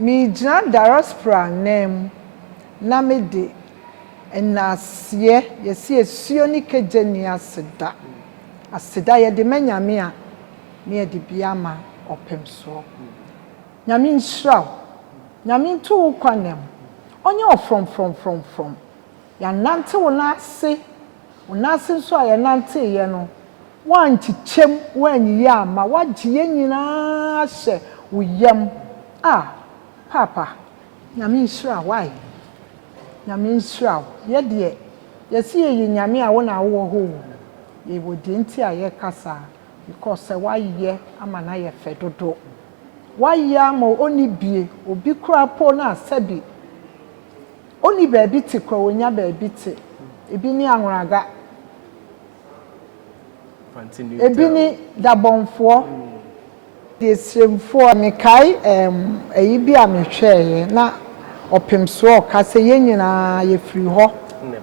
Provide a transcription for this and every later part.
me jina diaspora name na me de enasiye yesi esuo ni kejeni aseda ye de manyame a me ye de biama opemso nyame nhyiraw nyame ntu kwanem onye from ya nante wona ase so ya nante ye no wanchichem wanyi ya ma wagiye nyina hye woyam papa nyame nhyiraw why nyame nhyiraw ye de yesi ye nyame a wona wo ho ye wodi nti a ye kasa because why ama na ye fedodo why ama oni bie obi kura po na asabi oni baabi te kwa onya baabi te ebi ni anwraga ebi ni dabonfo de sremfo mekai eyi bi a mehweye na opemso ka se yenyina ye firi ho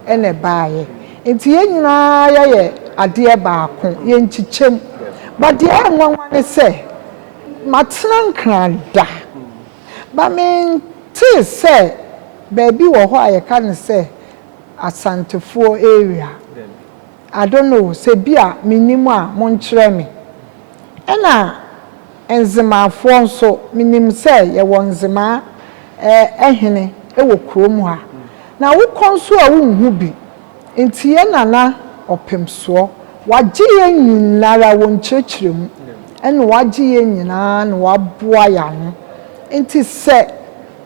ene baaye enti yenyina ye ade baako ye nchichem but de anwanwa ne se matena nkrada ba men ti se baby wo ho ayeka ne se Asantefo area I don't know se bia minimu a monkyere me ena enzemafo nso minim se ye wonzema ehene ewo krom ha na wo konso a wonhu bi enti ye nana opemso wagye ye nyinara won kyerkyerem ene wagye ye nyina na waboa ya no enti se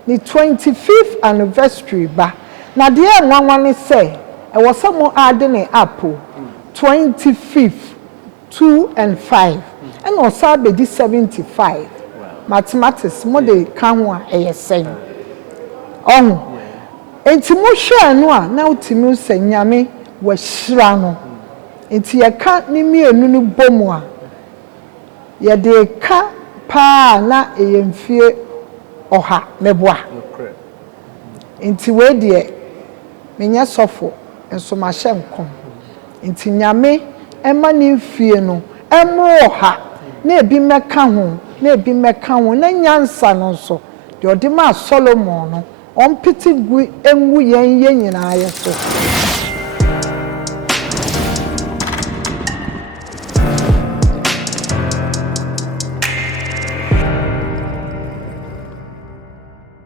ni 25th anniversary ba na de nwanwane se e was some add ne apple 25th 2 and 5 and also be 75 mathematics mo de kan ho a eyesen enti mo hwe no a na utimi usanyame wa hyira no enti ye ka ni mienu no bomu a ye de ka pa na eyemfie oha meboa enti we de menya sofo enso ma hye nkom enti nyame ema ni mfie no emro ha na ebi meka ho na nyansa no so de odi ma Solomon no on piti gu enwu yen nyina aye so